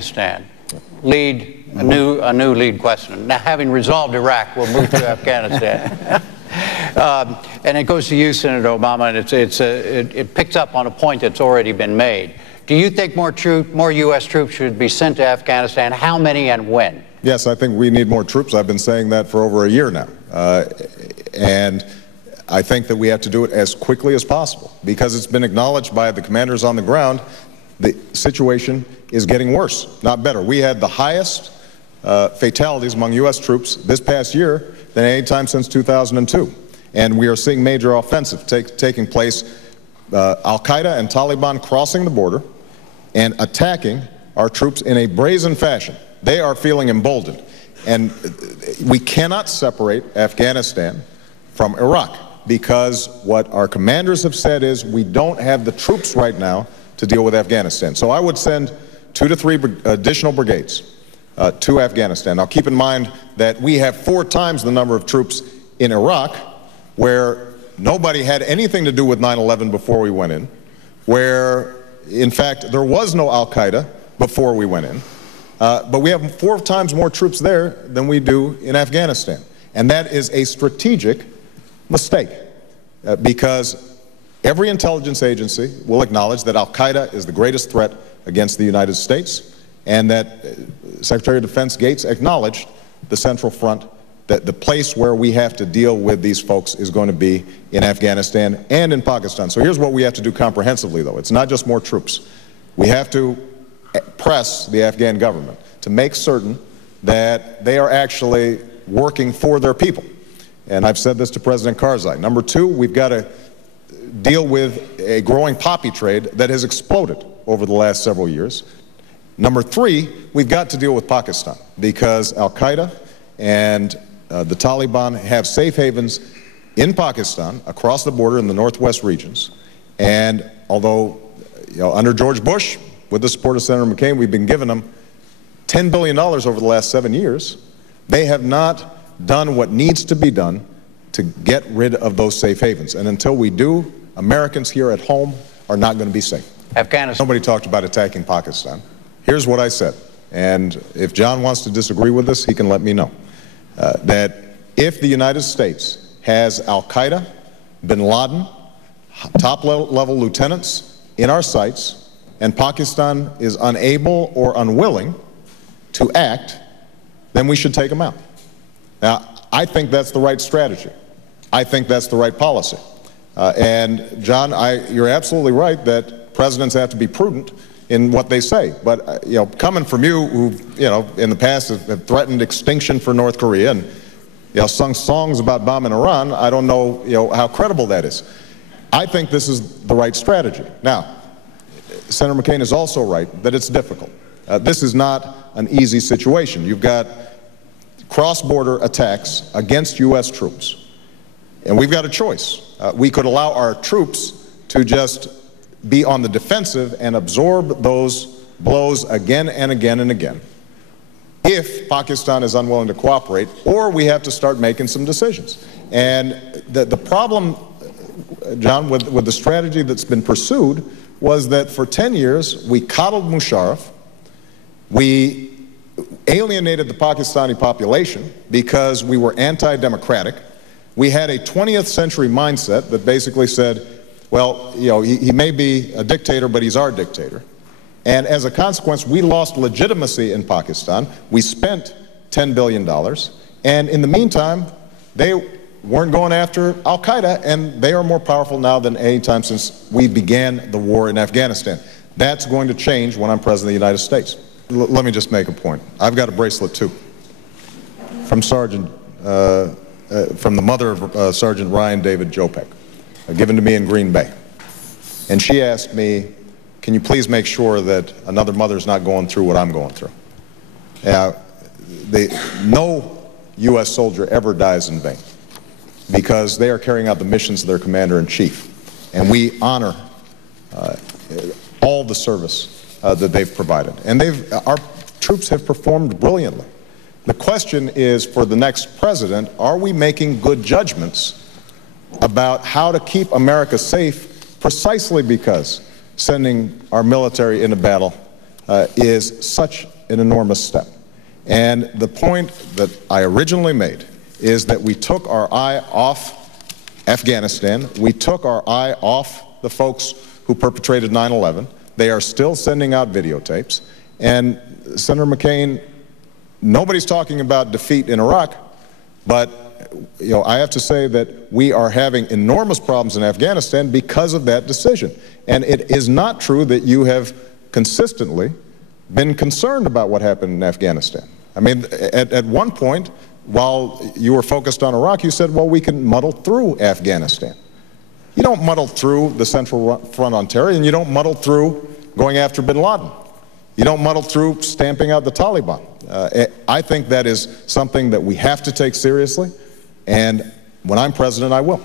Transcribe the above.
Afghanistan. A new lead question. Now, having resolved Iraq, we'll move to Afghanistan. And it goes to you, Senator Obama, and it picks up on a point that's already been made. Do you think more U.S. troops should be sent to Afghanistan? How many and when? Yes, I think we need more troops. I've been saying that for over a year now. And I think that we have to do it as quickly as possible because it's been acknowledged by the commanders on the ground the situation is getting worse, not better. We had the highest fatalities among U.S. troops this past year than any time since 2002. And we are seeing major offensive taking place, Al-Qaeda and Taliban crossing the border and attacking our troops in a brazen fashion. They are feeling emboldened. And we cannot separate Afghanistan from Iraq because what our commanders have said is we don't have the troops right now to deal with Afghanistan. So I would send 2 to 3 additional brigades to Afghanistan. Now keep in mind that we have 4 times the number of troops in Iraq, where nobody had anything to do with 9/11 before we went in, where in fact there was no Al-Qaeda before we went in, but we have 4 times more troops there than we do in Afghanistan. And that is a strategic mistake because every intelligence agency will acknowledge that Al-Qaeda is the greatest threat against the United States, and that Secretary of Defense Gates acknowledged the Central Front, that the place where we have to deal with these folks is going to be in Afghanistan and in Pakistan. So here's what we have to do comprehensively, though. It's not just more troops. We have to press the Afghan government to make certain that they are actually working for their people. And I've said this to President Karzai. Number 2, we've got to deal with a growing poppy trade that has exploded over the last several years. Number 3, we've got to deal with Pakistan because Al-Qaeda and the Taliban have safe havens in Pakistan across the border in the northwest regions. And although, under George Bush, with the support of Senator Mccain, we've been giving them $10 billion over the last 7 years, they have not done what needs to be done to get rid of those safe havens. And until we do, Americans here at home are not going to be safe. Afghanistan. Nobody talked about attacking Pakistan. Here's what I said, and if John wants to disagree with this, he can let me know. That if the United States has Al-Qaeda, bin Laden, top-level lieutenants in our sights, and Pakistan is unable or unwilling to act, then we should take them out. Now, I think that's the right strategy. I think that's the right policy. And John, you're absolutely right that presidents have to be prudent in what they say. But coming from you, who in the past have threatened extinction for North Korea and sung songs about bombing Iran, I don't know how credible that is. I think this is the right strategy. Now, Senator McCain is also right that it's difficult. This is not an easy situation. You've got cross-border attacks against U.S. troops. And we've got a choice. We could allow our troops to just be on the defensive and absorb those blows again and again and again if Pakistan is unwilling to cooperate, or we have to start making some decisions. And the problem, John, with the strategy that's been pursued was that for 10 years we coddled Musharraf, we alienated the Pakistani population because we were anti-democratic. We had a 20th century mindset that basically said, well, he may be a dictator, but he's our dictator. And as a consequence, we lost legitimacy in Pakistan. We spent $10 billion. And in the meantime, they weren't going after Al-Qaeda, and they are more powerful now than any time since we began the war in Afghanistan. That's going to change when I'm President of the United States. Let me just make a point. I've got a bracelet, too, from from the mother of Sergeant Ryan David Jopek, given to me in Green Bay. And she asked me, can you please make sure that another mother's not going through what I'm going through? No U.S. soldier ever dies in vain because they are carrying out the missions of their commander-in-chief. And we honor all the service that they've provided. And our troops have performed brilliantly. The question is, for the next president, are we making good judgments about how to keep America safe precisely because sending our military into battle is such an enormous step. And the point that I originally made is that we took our eye off Afghanistan. We took our eye off the folks who perpetrated 9/11. They are still sending out videotapes. And Senator McCain, nobody's talking about defeat in Iraq, but I have to say that we are having enormous problems in Afghanistan because of that decision. And it is not true that you have consistently been concerned about what happened in Afghanistan. I mean, at one point, while you were focused on Iraq, you said, well, we can muddle through Afghanistan. You don't muddle through the Central Front on Terror, and you don't muddle through going after bin Laden. You don't muddle through stamping out the Taliban. I think that is something that we have to take seriously, and when I'm president, I will.